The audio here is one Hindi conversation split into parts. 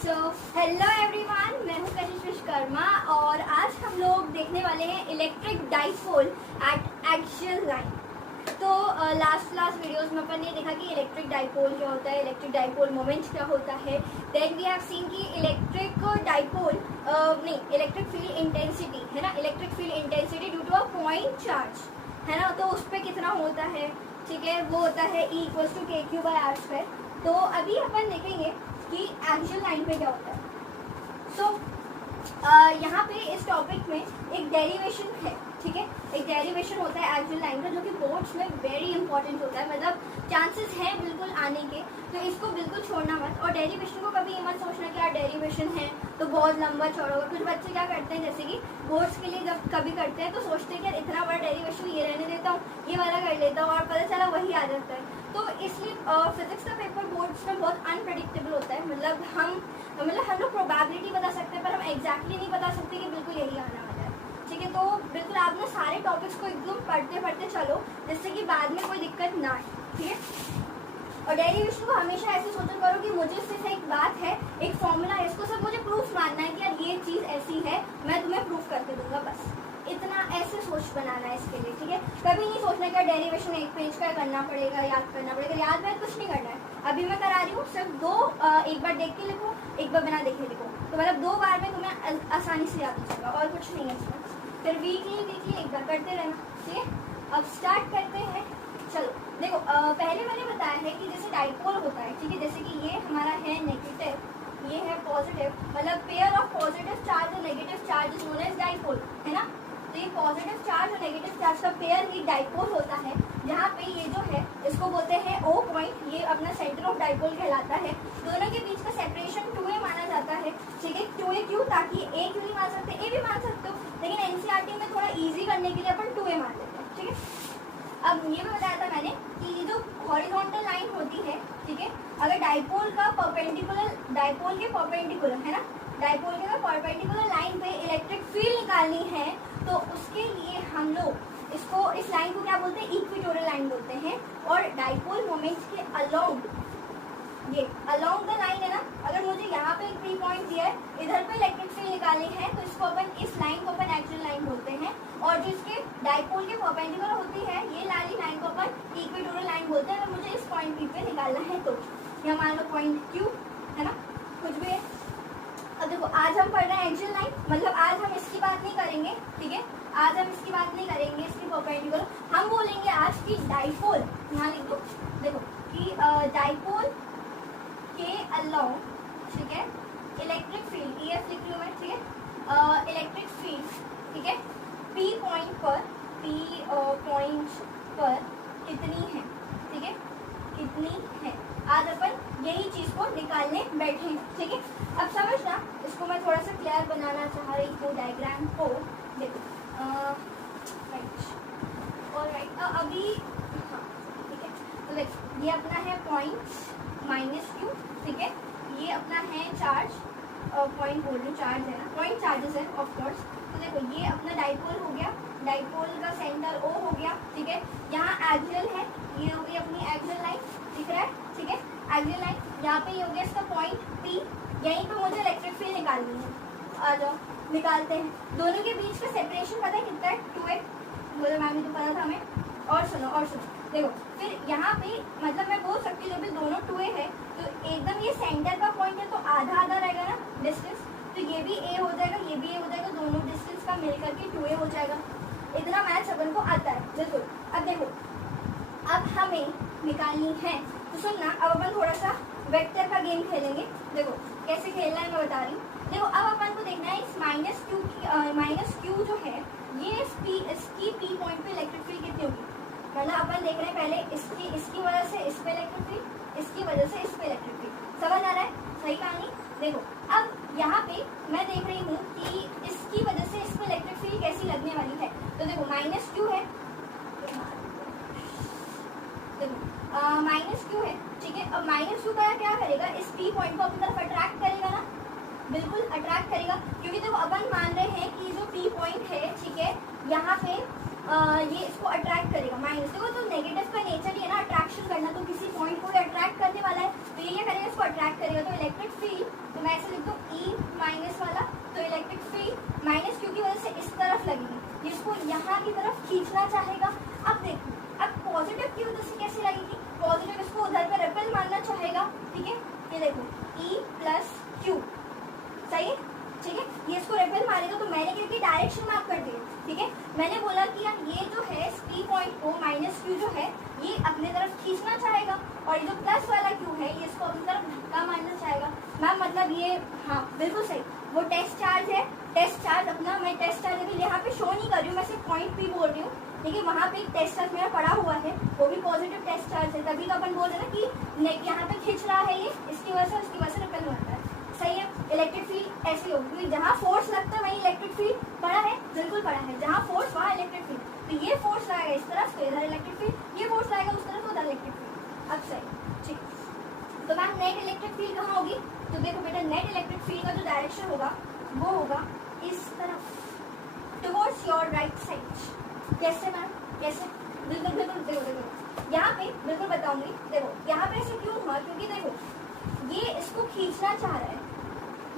सो हेलो एवरीवन, मैं हूँ कशिश विश्वकर्मा और आज हम लोग देखने वाले हैं electric dipole at axial line. तो लास्ट वीडियोस में अपन ने देखा कि इलेक्ट्रिक डाइपोल क्या होता है, इलेक्ट्रिक डाइपोल मोमेंट क्या होता है। देन वी हैव सीन कि electric dipole electric field intensity है ना, electric field intensity due to a point charge है ना, तो उस पर कितना होता है, ठीक है, वो होता है E = kq/r²। तो अभी अपन देखेंगे कि एक्सियल लाइन पे क्या होता है। सो यहाँ पे इस टॉपिक में एक डेरिवेशन है, ठीक है, एक डेरिवेशन होता है एक्सियल लाइन का जो कि बोर्ड्स में वेरी इंपॉर्टेंट होता है, मतलब चांसेस हैं बिल्कुल आने के, तो इसको बिल्कुल छोड़ना मत। और डेरिवेशन को कभी ये मत सोचना कि यार डेरिवेशन है तो बहुत लंबा चौड़ा होगा। कुछ बच्चे क्या करते हैं, जैसे कि बोर्ड्स के लिए जब कभी करते हैं तो सोचते हैं कि यार इतना बड़ा डेरिवेशन ये रहने देता हूँ, ये वाला कर लेता हूँ, और पता चला वही आ जाता है। तो इसलिए फिजिक्स का पेपर बोर्ड्स में बहुत अनप्रेडिक्टेबल होता है, मतलब हम लोग प्रोबेबिलिटी बता सकते हैं पर हम एग्जैक्टली नहीं बता सकते कि बिल्कुल यही आना वाला है, ठीक है। तो बिल्कुल आप ना सारे टॉपिक्स को एकदम पढ़ते चलो जिससे कि बाद में कोई दिक्कत ना आए, ठीक है। और डेरिवेशन को हमेशा ऐसे सोचा करो कि मुझे सिर्फ एक बात है, एक फॉर्मूला है, इसको सब मुझे प्रूफ मानना है कि यार ये चीज़ ऐसी है, मैं तुम्हें प्रूफ करके दूंगा, बस इतना ऐसे सोच बनाना है इसके लिए, ठीक है। कभी नहीं सोचना कि डेरिवेशन एक पेज का करना पड़ेगा, याद करना पड़ेगा, याद में कुछ नहीं करना है। अभी मैं करा रही हूँ, सिर्फ एक बार देख के लिखो, एक बार बिना देखे लिखो, तो मतलब 2 बार में तुम्हें आसानी से याद हो जाएगा, और कुछ नहीं है इसमें। फिर वीकली एक बार करते रहना, ठीक है। अब स्टार्ट करते हैं, चलो देखो। पहले मैंने बताया है कि जैसे डाइपोल होता है, ठीक है, जैसे कि ये हमारा है नेगेटिव, ये है पॉजिटिव, मतलब पेयर ऑफ पॉजिटिव चार्ज और negative charge is known as dipole, है ना। तो ये पॉजिटिव चार्ज और नेगेटिव चार्ज का पेयर ही डाइपोल होता है, जहाँ पे ये जो है इसको बोलते हैं O पॉइंट, ये अपना सेंटर ऑफ डाइपोल कहलाता है। दोनों के बीच का सेपरेशन 2a माना जाता है, ठीक है। 2a क्यों, ताकि A क्यों नहीं मान सकते, A भी मान सकते हो, लेकिन एनसीईआरटी में थोड़ा ईजी करने के लिए अपन 2a मान लेते हैं, ठीक है। अब ये भी बताया था मैंने कि ये जो हॉरिजॉन्टल लाइन होती है, ठीक है, अगर डाइपोल का परपेंडिकुलर, डाइपोल के परपेंडिकुलर है ना, डाइपोल के परपेंडिकुलर लाइन पे इलेक्ट्रिक फील्ड निकालनी है, तो उसके लिए हम लोग इसको, इस लाइन को क्या बोलते हैं, इक्वेटोरियल लाइन बोलते हैं। और डाइपोल मोमेंट्स के अलोंग, ये अलोंग द लाइन है ना, अगर मुझे यहाँ पे एक P पॉइंट दिया है, इधर पे इलेक्ट्रिक फील्ड निकालनी है, तो इसको अपन, इस लाइन को अपन एक्सियल लाइन बोलते हैं। और जो इसके डाइपोल के परपेंडिकुलर होती है, ये वाली लाइन को अपन इक्वेटोरियल लाइन बोलते हैं। अगर मुझे इस पॉइंट P पे निकालना है तो यहाँ मान लो पॉइंट Q है ना, कुछ भी है। अब देखो, आज हम पढ़ रहे हैं एक्सियल लाइन, मतलब आज हम इसकी बात नहीं करेंगे, ठीक है, आज हम इसकी बात नहीं करेंगे, इसकी परपेंडिकुलर हम बोलेंगे आज की डाइपोल, यहाँ लिख दो, देखो कि डाइपोल के अलोंग, ठीक है, इलेक्ट्रिक फील्ड, EF लिख लूँ मैं, ठीक है, इलेक्ट्रिक फील्ड, ठीक है, P पॉइंट पर कितनी है, ठीक है, कितनी है। आज अपन यही चीज को निकालने बैठे हैं, ठीक है। अब समझना, इसको मैं थोड़ा सा क्लियर बनाना चाह रही हूँ डायग्राम को, देखो राइट, अभी हाँ, ठीक है। तो देखो, ये अपना है पॉइंट -Q, ठीक है, ये अपना है चार्ज, पॉइंट बोल रही, चार्ज है ना, पॉइंट चार्जेस है ऑफ कोर्स। तो देखो, ये अपना डाइपोल हो गया, डाइपोल का सेंटर O हो गया, ठीक है। यहाँ एक्सियल है, ये हो गई अपनी एक्सियल लाइन, दिख रहा है, ठीक है, एक्सियल लाइन। यहाँ पे ये हो गया इसका पॉइंट P, यहीं पे मुझे इलेक्ट्रिक फील्ड निकालनी है, आ जाओ निकालते हैं। दोनों के बीच का सेपरेशन पता है कितना है, 2a, बोले मैम ने तो पता था हमें। और सुनो देखो, फिर यहाँ पे मतलब मैं बोल सकती हूँ, जब भी दोनों 2a है तो एकदम ये सेंटर का पॉइंट है, तो आधा रहेगा ना डिस्टेंस, तो ये भी a हो जाएगा, ये भी a हो जाएगा, दोनों डिस्टेंस का मिलकर के 2a हो जाएगा। इतना मैथ्स अपन को आता है, बिल्कुल। अब देखो, अब हमें निकालनी है, तो सुनना, अब अपन थोड़ा सा वेक्टर का गेम खेलेंगे। देखो कैसे खेलना है मैं बता रही हूँ। देखो, अब अपन को देखना है इस -Q जो है, ये इसकी P पॉइंट पे इलेक्ट्रिक फील्ड कितनी होगी, मतलब अपन देख रहे हैं पहले इसकी वजह से इस पे इलेक्ट्रिक फील्ड, इसकी वजह से इस पे इलेक्ट्रिक फील्ड, समझ आ रहा है, सही कहानी। देखो, अब यहाँ पे मैं देख रही हूँ कि इसकी वजह से इस पे इलेक्ट्रिक फील्ड कैसी लगने वाली है। तो देखो, -Q है, देखो -Q है, ठीक है। अब -Q का क्या करेगा, इस P पॉइंट को अपनी तरफ अट्रैक्ट करेगा ना, बिल्कुल अट्रैक्ट करेगा, क्योंकि देखो अपन मान रहे हैं कि जो P पॉइंट है, ठीक है, यहाँ पे ये इसको अट्रैक्ट करेगा। माइनस देखो, तो नेगेटिव का नेचर ही है ना अट्रैक्शन करना, तो किसी पॉइंट को अट्रैक्ट करने वाला है, तो ये क्या करेगा, इसको अट्रैक्ट करेगा। तो इलेक्ट्रिक फील्ड, तो मैं ऐसे पॉजिटिव क्यू दूसरी कैसे लगेगी, पॉजिटिव इसको उधर पे रिपेल मारना चाहेगा, ठीक है, ये देखो E प्लस क्यू, सही है, ठीक है, ये इसको रिपेल मारेगा, तो मैंने क्या किया, डायरेक्शन मैप कर दी, ठीक है, मैंने बोला कि यार ये जो है P point O minus Q जो है ये अपने तरफ खींचना चाहेगा, और ये जो प्लस वाला क्यू है ये इसको अपनी तरफ धक्का मारना चाहेगा। मैम मतलब ये, हाँ बिल्कुल सही, वो टेस्ट चार्ज है, टेस्ट चार्ज अपना, मैं टेस्ट चार्ज अभी यहाँ पे शो नहीं कर रही हूँ, मैं सिर्फ पॉइंट P बोल रही हूँ, देखिए वहाँ पे एक टेस्ट चार्ज मेरा पड़ा हुआ है, वो भी पॉजिटिव टेस्ट चार्ज है, तभी तो अपन बोल रहे हैं ना कि नेक यहाँ पे खींच रहा है ये, इसकी वजह से उसकी वजह से रिपेल होता है, सही है। इलेक्ट्रिक फील्ड ऐसी होगी, जहाँ फोर्स लगता है वहीं इलेक्ट्रिक फील्ड पड़ा है, बिल्कुल पड़ा है, जहाँ फोर्स वहाँ इलेक्ट्रिक फील्ड, तो ये फोर्स लगाएगा इस तरफ तो इधर इलेक्ट्रिक फील्ड, ये फोर्स लगाएगा उस तरफ तो उधर इलेक्ट्रिक फील्ड। अब सही, ठीक, तो मैम नेट इलेक्ट्रिक फील्ड कहाँ होगी, तो देखो बेटा नेट इलेक्ट्रिक फील्ड का जो डायरेक्शन होगा वो होगा इस तरफ, टुवर्ड्स योर राइट साइड। कैसे मैम, कैसे, बिल्कुल बिल्कुल, देखो देखो यहाँ पे बिल्कुल बताऊंगी, देखो यहाँ पे ऐसे क्यों हुआ, क्योंकि देखो ये इसको खींचना चाह रहा है,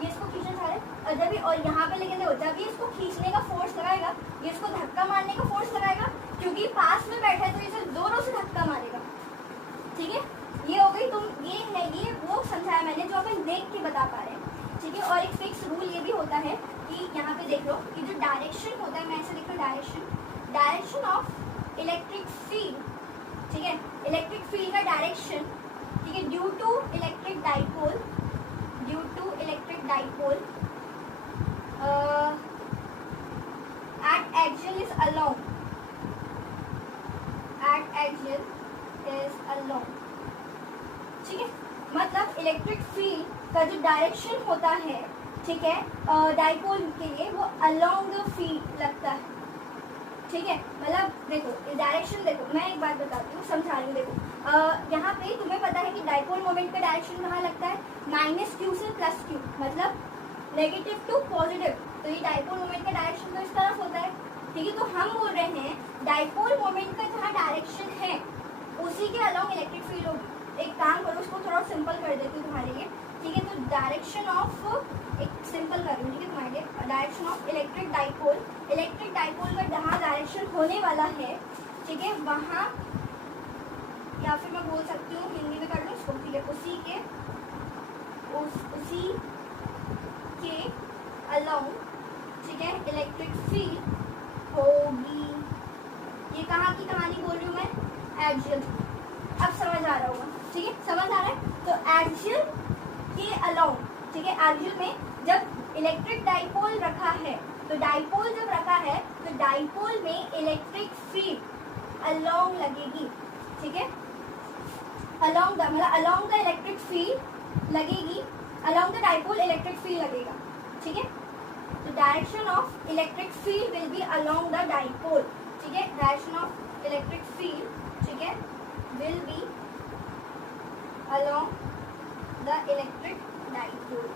ये इसको खींचना चाह रहा है, और जब ये, और यहाँ पे लेकिन देखो जब ये इसको खींचने का फोर्स लगाएगा, ये इसको धक्का मारने का फोर्स लगाएगा, क्योंकि पास में बैठा है तो इसे जोरों से धक्का मारेगा, ठीक है, ये हो गई, तुम ये है, ये वो समझाया मैंने जो अपन देख के बता पा रहे हैं, ठीक है। और एक फिक्स रूल ये भी होता है कि यहाँ पे देख लो कि जो डायरेक्शन होता है, मैं ऐसे देख रहा हूँ, डायरेक्शन ऑफ इलेक्ट्रिक फील्ड, ठीक है, इलेक्ट्रिक फील्ड का डायरेक्शन, ठीक है, due to electric dipole, due to electric dipole at axial is along, at axial is along, ठीक है, मतलब इलेक्ट्रिक फील्ड का जो डायरेक्शन होता है, ठीक है, डाइपोल के लिए वो अलोंग द फील्ड लगता है, ठीक है, मतलब देखो डायरेक्शन, देखो मैं एक बात बताती हूँ, समझा रही हूँ, देखो यहाँ पे तुम्हें पता है कि डाइपोल मोमेंट का डायरेक्शन कहाँ लगता है, माइनस क्यू से प्लस क्यू, मतलब नेगेटिव टू पॉजिटिव, तो ये डाइपोल मोमेंट का डायरेक्शन तो इस तरफ होता है, ठीक है, तो हम बोल रहे हैं डाइपोल मोमेंट का जहाँ डायरेक्शन है उसी के अलोंग इलेक्ट्रिक फील्ड होगी। एक काम करो, उसको थोड़ा सिंपल कर देती हूँ तुम्हारे लिए, ठीक है, तो डायरेक्शन ऑफ, एक सिंपल कर रही हूँ, ठीक है, तुम्हारे लिए direction of electric dipole, electric dipole का जहाँ डायरेक्शन होने वाला है, ठीक है, वहाँ, या फिर मैं बोल सकती हूँ हिंदी में कर लूँ इसको, ठीक है, उसी के अलोंग, ठीक है, इलेक्ट्रिक फील्ड होगी। ये कहाँ की कहानी बोल रही हूँ मैं, एक्सियल, अब समझ आ रहा होगा, ठीक है, समझ आ रहा है, तो एक्सियल के अलोंग, ठीक है, एक्सियल में जब इलेक्ट्रिक डाइपोल रखा है, तो डाइपोल जब रखा है तो डाइपोल में इलेक्ट्रिक फील्ड अलोंग लगेगी, ठीक है, अलोंग द, मतलब अलोंग द इलेक्ट्रिक फील्ड लगेगी, along the dipole electric field लगेगा, ठीक है, तो direction of electric field will be along the dipole, ठीक है, डायरेक्शन ऑफ इलेक्ट्रिक फील्ड, ठीक है, will be along the electric dipole,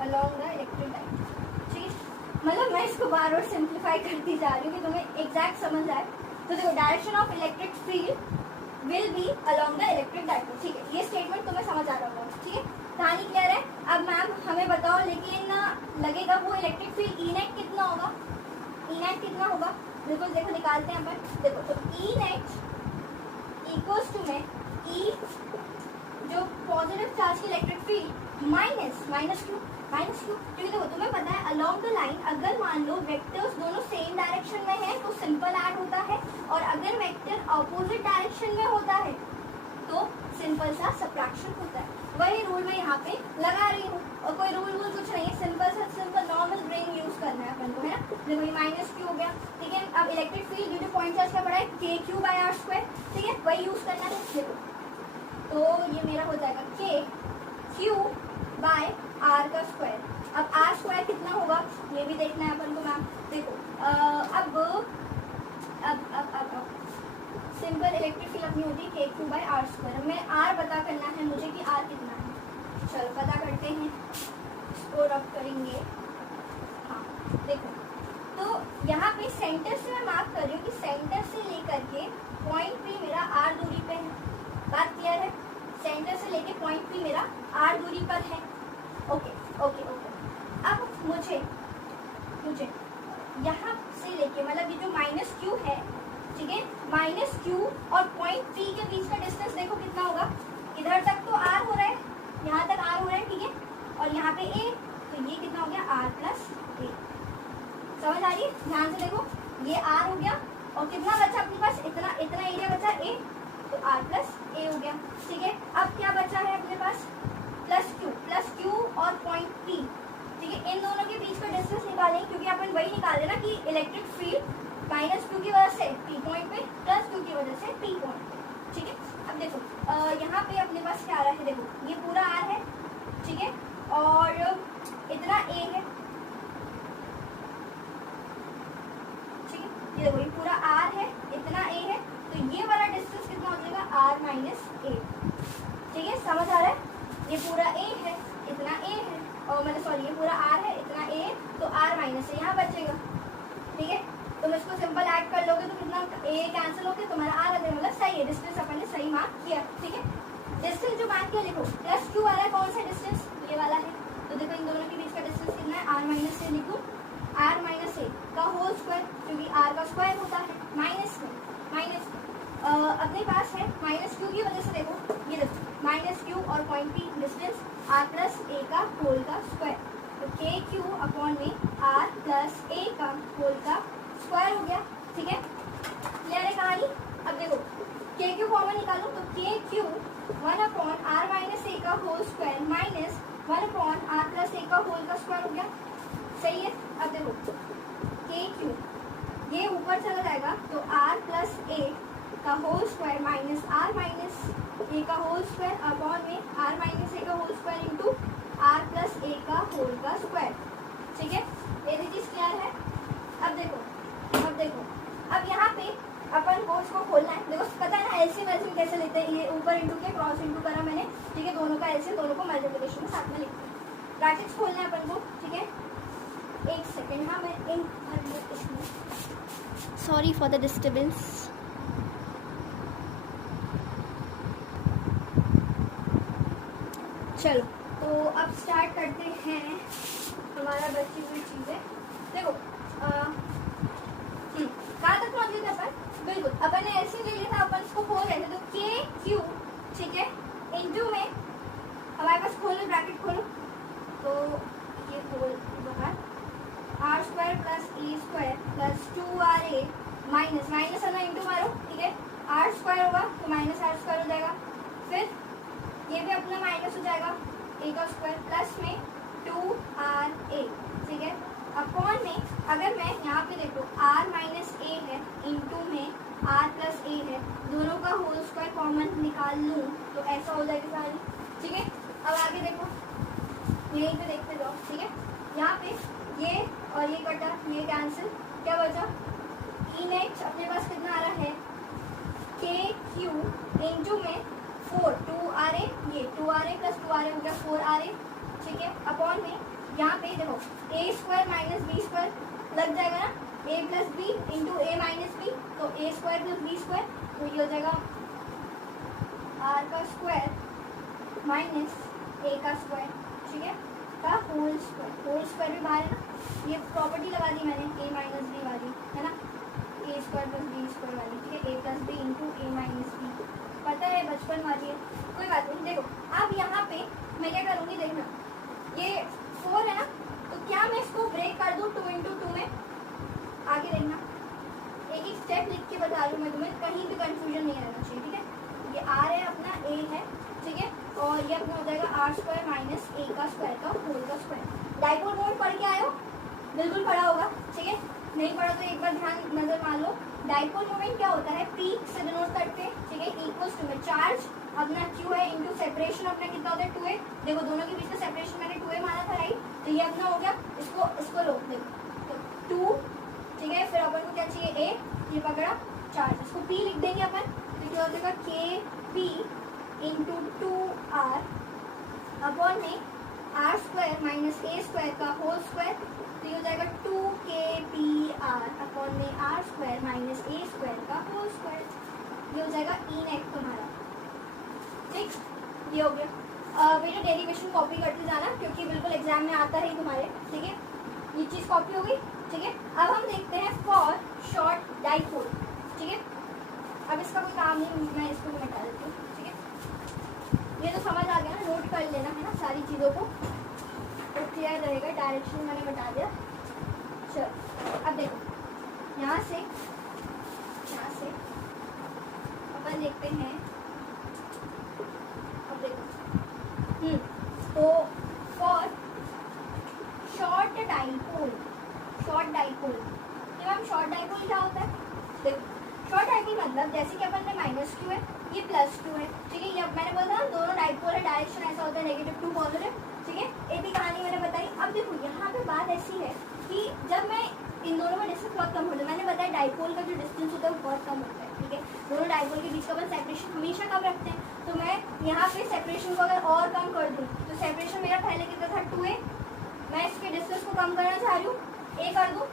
along the electric dipole, ठीक है, मतलब मैं इसको बार बार सिंप्लीफाई करती जा रही हूँ कि तुम्हें एग्जैक्ट समझ आए। तो देखो direction of electric field will be along the electric dipole, ठीक है, ये स्टेटमेंट तुम्हें समझ आ रहा होगा, ठीक है, कहानी क्लियर है। अब मैम हमें बताओ, लेकिन लगेगा वो इलेक्ट्रिक फील्ड ई नेट कितना होगा, ई नेट कितना होगा, बिल्कुल देखो निकालते हैं अपन, देखो तो ई नेट इक्वल्स टू में ई जो पॉजिटिव चार्ज की इलेक्ट्रिक फील्ड माइनस क्यू, क्योंकि देखो तुम्हें पता है अलोंग द लाइन अगर मान लो वेक्टर्स दोनों सेम डायरेक्शन में है तो सिंपल ऐड होता है, और अगर वेक्टर अपोजिट डायरेक्शन में होता है तो सिंपल सा सब्ट्रैक्शन होता है। वही रूल मैं यहाँ पे लगा रही हूँ, और कोई रूल कुछ नहीं है, सिंपल नॉर्मल ब्रेन यूज करना है अपन को, है ना। देखो ये माइनस क्यू हो गया, ठीक है, अब इलेक्ट्रिक फील्ड जो पॉइंट चार्ज का पड़ा है के क्यू बाय आर स्क्वायर, ठीक है, वही यूज करना है। देखो तो ये मेरा हो जाएगा के क्यू बाय आर का स्क्वायर। अब आर स्क्वायर कितना होगा ये भी देखना है अपन को मैम। देखो अब सिंपल इलेक्ट्रिक फील्ड अपनी होती है के क्यू बाय आर स्क्वायर। मैं आर पता करना है मुझे कि आर कितना है, चलो पता करते हैं, इसको रब करेंगे। हाँ देखो तो यहाँ पे सेंटर से मैं मार्क कर रही हूँ कि सेंटर से लेकर के पॉइंट पी मेरा आर दूरी पे है। बात क्लियर है, सेंटर से लेके पॉइंट पी मेरा आर दूरी पर है। Okay okay okay. अब मुझे यहाँ से लेके मतलब ये जो माइनस क्यू है, ठीक है। माइनस क्यू और पॉइंट पी के बीच का डिस्टेंस देखो कितना होगा, इधर तक तो आर हो रहा है, यहाँ तक आर हो रहा है, ठीक है, और यहाँ पे ए, तो ये कितना हो गया आर प्लस ए। समझ आ रही है, ध्यान से देखो, ये आर हो गया और कितना बचा अपने पास, इतना इतना एरिया बचा ए, तो आर प्लस ए हो गया, ठीक है। अब क्या बचा है अपने पास, प्लस क्यू और पॉइंट पी, ठीक है। इन दोनों के बीच का डिस्टेंस निकालें, क्योंकि अपन वही निकाल रहे ना कि इलेक्ट्रिक फील्ड माइनस क्यू की वजह से पी पॉइंट पे प्लस क्यू की वजह से पी पॉइंट पे, ठीक है। अब देखो यहाँ पे अपने पास क्या आ रहा है, देखो ये पूरा आर है, ठीक है, और इतना ए है, ठीक है, ये देखो ये पूरा आर है, इतना ए है, तो ये वाला डिस्टेंस कितना हो जाएगा आर माइनस ए, ठीक है। समझ आ रहा है, ये पूरा ए है, इतना ए है, और मतलब सॉरी ये पूरा आर है, इतना ए, तो आर माइनस ए यहाँ बचेगा, ठीक है। तुम इसको सिंपल ऐड कर लोगे तो कितना ए कैंसिल होके तुम्हारा आर आ जाएगा, मतलब सही है, डिस्टेंस अपन ने सही मार्क किया, ठीक है। डिस्टेंस जो मार्क किया लिखो, प्लस क्यू वाला है, कौन सा डिस्टेंस, ये वाला है, तो देखो इन दोनों के बीच का डिस्टेंस कितना है आर माइनस ए, लिखो आर माइनस ए का होल स्क्वायर, क्योंकि आर का स्क्वायर होता है माइनस में, माइनस अपने पास है माइनस क्यू की वजह से, देखो ये देखो माइनस क्यू और point P distance R plus A का होल का स्क्वायर, तो के क्यू अपॉन में आर प्लस ए का होल का स्क्वायर हो गया, ठीक है। क्लियर है कहानी। अब देखो के क्यू कॉमन निकालो, तो K Q 1 upon R minus A का whole square minus 1 upon R plus A का होल का स्क्वायर हो गया, सही है। अब देखो के क्यू ये ऊपर चला जाएगा, तो आर प्लस ए का whole square minus R minus A का होल स्क्वायर अपॉन में आर माइनस ए का whole square into R plus A का होल का स्क्वायर, ठीक है। ये चीज क्लियर है। अब देखो अब यहाँ पे अपन को इसको खोलना है, देखो पता है ना एलसीएम एलसीएम कैसे लेते हैं, ये ऊपर इंटू के क्रॉस इंटू करा मैंने, ठीक है, दोनों का एलसीएम दोनों को मल्टीप्लिकेशन में साथ में लिखते हैं, ब्रैकेट्स खोलना है अपन को, ठीक है। एक सेकेंड, हाँ मैं इन सॉरी फॉर द डिस्टर्बेंस। चलो तो अब स्टार्ट करते हैं हमारा बची हुई चीज़ें। देखो कहाँ तक पहुँच गए थे अपन, बिल्कुल अपन ने ऐसे ले लिया था, अपन इसको खोल रहे थे, तो के क्यू, ठीक है, इंटू में हमारे पास खोलो ब्रैकेट खोलो, तो ये खोल बाहर r square plus a square plus 2ra minus minus है ना, इंटू मारो, ठीक है, आर स्क्वायर होगा तो माइनस आर स्क्वायर हो जाएगा, फिर ये भी अपना माइनस हो जाएगा ए का स्क्वायर प्लस में 2ra, ठीक है, अपॉन में अगर मैं यहाँ पे देखो r माइनस ए है इंटू में r प्लस ए है, दोनों का होल स्क्वायर कॉमन निकाल लूँ तो ऐसा हो जाएगा सारी, ठीक है। अब आगे देखो यहीं पे देखते जाओ, ठीक है, यहाँ पे ये और ये कटा, ये कैंसिल, क्या बचा, ई नेक्स्ट अपने पास कितना आ रहा है, के क्यू इंटू में 2ra, ये 2ra प्लस 2ra हो गया 4ra, ठीक है, अपॉन में यहाँ पे देखो ए स्क्वायर माइनस बी स्क्वायर लग जाएगा ना, ए प्लस बी इंटू ए माइनस बी, तो ए स्क्वायर प्लस बी स्क्वायर, तो ये हो जाएगा आर का स्क्वायर माइनस ए का स्क्वायर, ठीक है, का होल स्क्वायर भी बाहर है ना, ये प्रॉपर्टी लगा दी मैंने ए माइनस बी वाली, है ना, ए स्क्वायर प्लस बी स्क्वायर वाली, ठीक है, ए प्लस बी इंटू ए माइनस बी, पता है बचपन वाली है, कोई बात नहीं। देखो अब यहाँ पे मैं क्या करूँगी, देखना ये 4 है ना, तो क्या मैं इसको ब्रेक कर दूँ 2 इंटू 2 में, आगे देखना एक एक स्टेप लिख के बता रही हूँ मैं तुम्हें, कहीं भी कंफ्यूजन नहीं रहना चाहिए, ठीक है। ये आर है अपना, ए है, ठीक है, और ये अपना हो जाएगा आर स्क्वायर माइनस ए का स्क्वायर का होल का स्क्वायर। डाइपोल मोमेंट पढ़ के आए हो, बिल्कुल पढ़ा होगा, ठीक है, नहीं पढ़ा तो एक बार ध्यान नजर मार लो। डाइपोल मोमेंट क्या होता है, पी से डिनोट करते हैं, ठीक है, इक्वल्स टू में चार्ज अपना q है इंटू सेपरेशन अपना कितना होता है 2a, देखो दोनों के बीच का सेपरेशन मैंने 2a माना था, राइट, तो ये अपना हो गया, इसको लो, देखो तो 2, ठीक है, फिर अपन को क्या चाहिए a, ये पकड़ा चार्ज, इसको p लिख देंगे अपन, तो क्या हो जाएगा k p into 2r upon में r square minus a square का होल स्क्वायर, तो ये हो जाएगा 2kpr अपॉन में r square minus a square का होल स्क्वायर, ये हो जाएगा ई नेट तुम्हारा, ठीक, ये हो गया। बेटा डेरिवेशन कॉपी करते जाना क्योंकि बिल्कुल एग्जाम में आता है तुम्हारे, ठीक है, ये चीज़ कॉपी हो गई, ठीक है। अब हम देखते हैं फॉर शॉर्ट डाइपोल, ठीक है। अब इसका कोई काम नहीं, मैं इसको भी मिटा देती हूँ, ठीक है। ये तो समझ आ गया ना, नोट कर लेना है ना सारी चीज़ों को, तो क्लियर रहेगा। डायरेक्शन मैंने बता दिया। चलो अब देखो यहाँ से अपन देखते हैं। अब देखो तो फॉर शॉर्ट डाइपोल, ये मैम शॉर्ट डाइपोल क्या होता है? देखो शॉर्ट डाइपोल मतलब जैसे कि अपन में -2 है, ये +2 है, ठीक है। ये मैंने बोला था दोनों डाइपोल है, डायरेक्शन ऐसा होता है -2 पॉजिटिव, ठीक है। ये भी कहानी मैंने बताई। अब देखो यहाँ पे बात ऐसी है कि जब मैं इन दोनों का डिस्टेंस बहुत कम होता है, मैंने बताया डाइपोल का जो डिस्टेंस होता है वो बहुत कम होता है, ठीक है। दोनों डाइपोल के बीच का अपन सेपरेशन हमेशा कम रखते हैं, तो मैं यहाँ पे सेपरेशन को अगर और कम कर दूँ तो सेपरेशन मेरा पहले कितना था 2a, मैं इसके डिस्टेंस को कम करना चाह रही हूँ, a कर दूँ,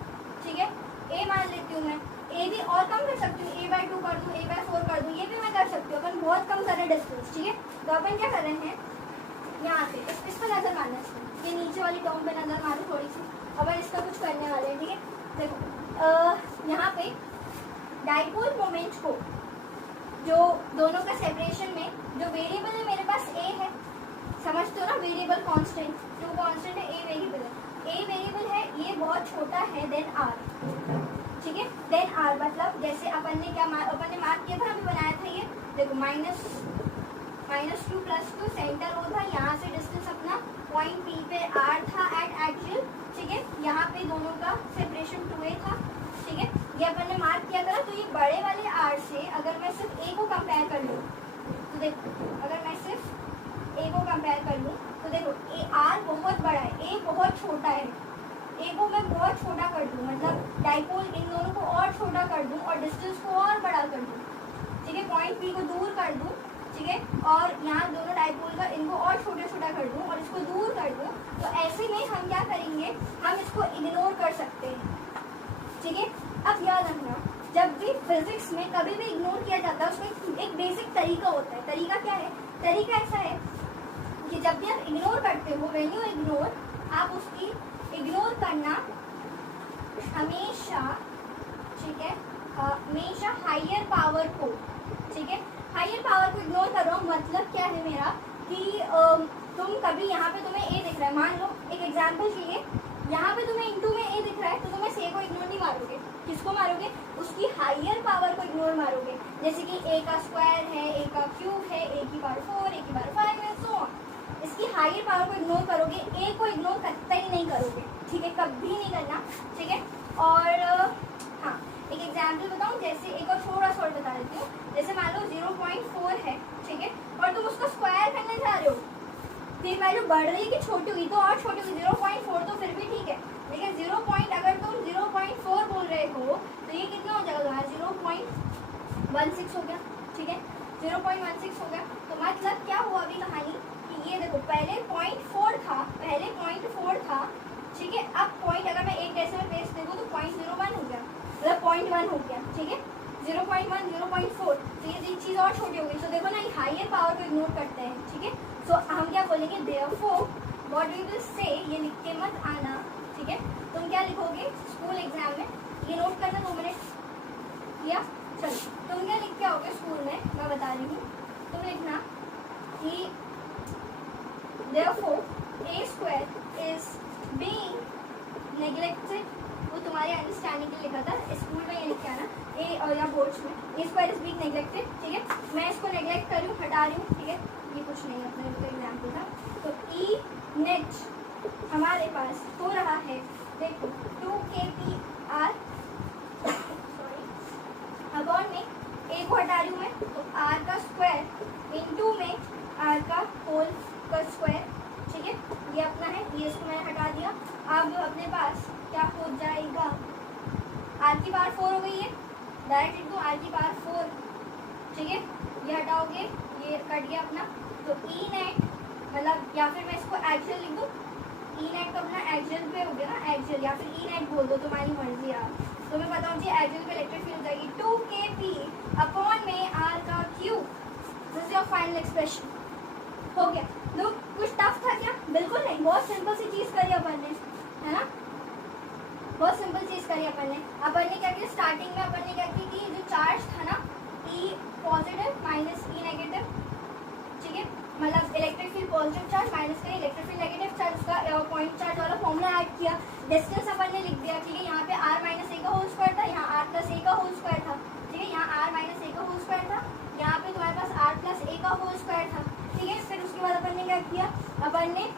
ठीक है। a मान लेती हूँ मैं, a भी और कम कर सकती हूँ, a/2 कर दूँ, a/4 कर दूँ, ये भी मैं कर सकती हूँ। अपन बहुत कम कर रहे हैं डिस्टेंस, ठीक है। तो अपन क्या कर रहे हैं, यहाँ से इस पर नजर मारना है, ये नीचे वाली टर्म पे नजर मारो थोड़ी सी। अपन इसका कुछ करने वाले हैं, ठीक है। देखो यहाँ पे डाइपोल मोमेंट को, जो दोनों का सेपरेशन में जो वेरिएबल है मेरे पास a है, समझते हो ना, वेरिएबल कांस्टेंट, जो कांस्टेंट है a वेरिएबल है, a वेरिएबल है, ये बहुत छोटा है देन r, ठीक है। देन r मतलब जैसे अपन ने मार्क किया था, अभी बनाया था ये, देखो -2 +2 सेंटर वो था, यहाँ से डिस्टेंस अपना पॉइंट P पे r था एट एक्चुअल, ठीक है। यहाँ पे दोनों का सेपरेशन 2a था, ठीक है। ये अपन ने मार्क किया था। तो ये बड़े वाले r से अगर मैं सिर्फ a को कंपेयर कर लूँ तो देखो, अगर मैं सिर्फ a को कंपेयर कर लूँ तो देखो r बहुत बड़ा है, a बहुत छोटा है, a को मैं बहुत छोटा कर दूँ, मतलब डाइपोल इन दोनों को और छोटा कर दूँ और डिस्टेंस को और बड़ा कर दूँ, ठीक है। पॉइंट P को दूर कर दूँ, ठीक है, और यहाँ दोनों डाइपोल का इनको और छोटा कर दूँ और इसको दूर कर दूँ, तो ऐसे में हम क्या करेंगे, हम इसको इग्नोर कर सकते हैं, ठीक है। अब याद रखना, जब भी फिजिक्स में कभी भी इग्नोर किया जाता है उसमें एक बेसिक तरीका होता है। तरीका क्या है? तरीका ऐसा है कि जब भी आप इग्नोर करते हो, व्हेन यू इग्नोर, आप उसकी इग्नोर करना हमेशा, ठीक है, हमेशा हायर पावर को, ठीक है, हायर पावर को इग्नोर कर रहा हूँ। मतलब क्या है मेरा कि तुम कभी यहाँ पे तुम्हें a दिख रहा है, मान लो एक एग्जाम्पल के लिए, यहाँ पे तुम्हें इनटू में a दिख रहा है, तो तुम्हें c को इग्नोर नहीं मारोगे, किसको मारोगे? उसकी हायर पावर को इग्नोर मारोगे। जैसे कि a का स्क्वायर है, a का क्यूब है, a की पावर 4, a की पावर 5 है, सो ऑन। इसकी हायर पावर को इग्नोर करोगे, a को इग्नोर करता ही नहीं करोगे, ठीक है, कभी नहीं करना, ठीक है। और हाँ, एक एग्जाम्पल बताऊँ, जैसे एक और थोड़ा सा और बता देती हूँ। जैसे मान लो 0.4 है, ठीक है, और तुम उसको स्क्वायर करने जा रहे हो, फिर वैल्यू बढ़ रही है कि छोटी हुई, तो और छोटी हुई 0.4 तो फिर भी ठीक है, लेकिन 0. अगर तुम 0.4 बोल रहे हो तो ये कितना हो जाएगा तुम्हारा? 0.16 हो गया, ठीक है, 0.16 हो गया। तो मतलब क्या हुआ अभी कहानी कि ये देखो, पहले 0.4 था, ठीक है। अब पॉइंट अगर मैं एक डेसिमल प्लेस देखूँ तो 0.01 हो गया, मतलब 0.1 हो गया, ठीक है। 0.1, 0.4, तो ये चीज़ और छोटी हो गई। तो देखो ना, ये हायर पावर को इग्नोर करते हैं, ठीक है। तो हम क्या बोलेंगे, therefore what we will say, ये लिख के मत आना, ठीक है। तुम क्या लिखोगे स्कूल एग्जाम में, ये नोट करना 2 मिनट किया। चलो, तुम क्या लिख के आओगे स्कूल में, मैं बता रही हूँ। तुम लिखना कि therefore a² is being neglected, वो तुम्हारे अंडरस्टैंडिंग के लिए लिखा था, स्कूल में ये लिख के आना, या बोर्ड्स में, a² इज बीइंग नेग्लेक्टेड, ठीक है। मैं इसको नेग्लेक्ट कर रही हूँ, हटा रही हूँ, ठीक है, ये कुछ नहीं है, अपने तो एग्जाम्पल था। तो ई नेट हमारे पास हो रहा है, देखो 2kpr, सॉरी, अपॉन में a को हटा रही हूँ मैं, तो r का स्क्वायर इंटू में r का होल का स्क्वायर, ठीक है, ये अपना है, ये इसको मैंने हटा दिया। अब अपने पास क्या हो जाएगा, r की पावर 4 हो गई है, डायरेक्ट इंटू r की पावर 4, ठीक है, ये हटाओगे, ये कट गया अपना। तो ई नेट मतलब, या फिर मैं इसको एक्सियल लिख दूँ, ई नेट तो अपना एक्सियल पे हो गया ना, एक्सियल, या फिर ई नेट बोल दो, तुम्हारी मर्जी है। तो मैं बताऊँ जी, एक्सियल पे इलेक्ट्रिक फील्ड हो जाएगी 2kp अपॉन में r का cube, this is your final expression. हो गया। लोग कुछ टफ था क्या? बिल्कुल नहीं, बहुत सिंपल सी चीज़ करी अपन ने, है ना, बहुत सिंपल चीज़ करी अपन ने क्या किया, स्टार्टिंग में अपन ने क्या की कि जो चार्ज था ना E positive minus E negative, ठीक है, मतलब electric field positive charge minus का इलेक्ट्रिक फील्ड नेगेटिव चार्ज, उसका पॉइंट चार्ज वाला फॉर्मूला ऐड किया, डिस्टेंस अपन ने लिख दिया, ठीक है, यहाँ पे r माइनस ए का होल स्क्वायर था, यहाँ r प्लस ए का होल स्क्वायर था, ठीक है, यहाँ r माइनस ए का होल स्क्वायर था, यहाँ पे तुम्हारे पास r प्लस ए का होल स्क्वायर था, ठीक है। फिर उसके बाद अपन ने क्या किया, अपन ने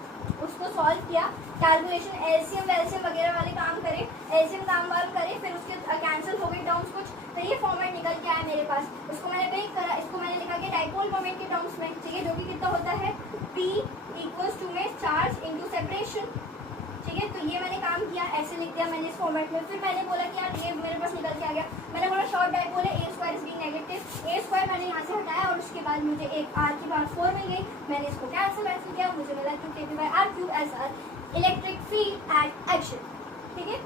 उसको सॉल्व किया, कैलकुलेशन एलसीएम वेलसीएम वगैरह वाले काम करे, एलसीएम काम वाल करे, फिर उसके कैंसिल हो गई टर्म्स कुछ, तो ये फॉर्मेट निकल के आया मेरे पास। उसको मैंने कहीं करा, इसको मैंने लिखा कि डाइपोल मोमेंट के टर्म्स में, ठीक है, जो कि कितना होता है P इक्वल्स टू में चार्ज इनटू सेपरेशन, ठीक है। तो ये मैंने काम किया, ऐसे लिख दिया मैंने इस फॉर्मेट में। फिर मैंने बोला कि यार ये मेरे पास निकल के आ गया, मैंने बोला शॉर्ट डाइपोल है, A square is being negative, A square मैंने यहाँ से हटाया और उसके बाद मुझे एक r की बार 4 मिल गई, मैंने इसको कैंसिल किया, मुझे मिला Q/r³ as our electric field at action, ठीक है।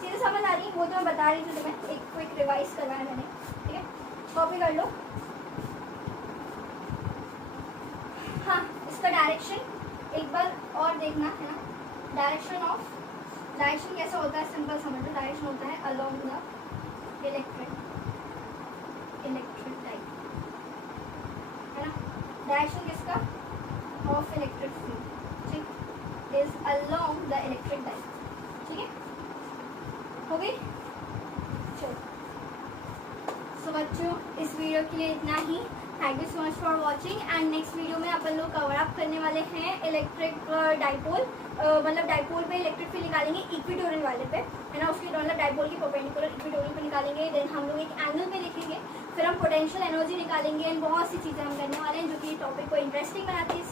चीज़ें समझ आ रही, वो तो मैं बता रही थी, तुम्हें एक क्विक रिवाइज करवाया मैंने, ठीक है, कॉपी कर लो। हाँ, इसका डायरेक्शन एक बार और देखना है ना, डायरेक्शन कैसा होता है, सिंपल समझ लो, डायरेक्शन होता है अलोंग द इलेक्ट्रिक डाइपोल, है ना, डायरेक्शन किसका, ऑफ इलेक्ट्रिक फील्ड, ठीक, is along the electric dipole, ठीक है, हो गई। चलो सो बच्चों, इस वीडियो के लिए इतना ही, thank you so much for watching. And next video में अपन लोग कवर अप करने वाले हैं इलेक्ट्रिक डाइपोल, मतलब डाइपोल पे इलेक्ट्रिक फील्ड निकालेंगे इक्वेटोरियल वाले पे, है ना, उसकी मतलब डाइपोल की परपेंडिकुलर इक्वेटोरियल पे निकालेंगे, देन हम लोग एक एंगल पे लिखेंगे, फिर हम पोटेंशियल एनर्जी निकालेंगे, एंड बहुत सी चीज़ें हम करने वाले हैं जो कि टॉपिक को इंटरेस्टिंग बनाती है।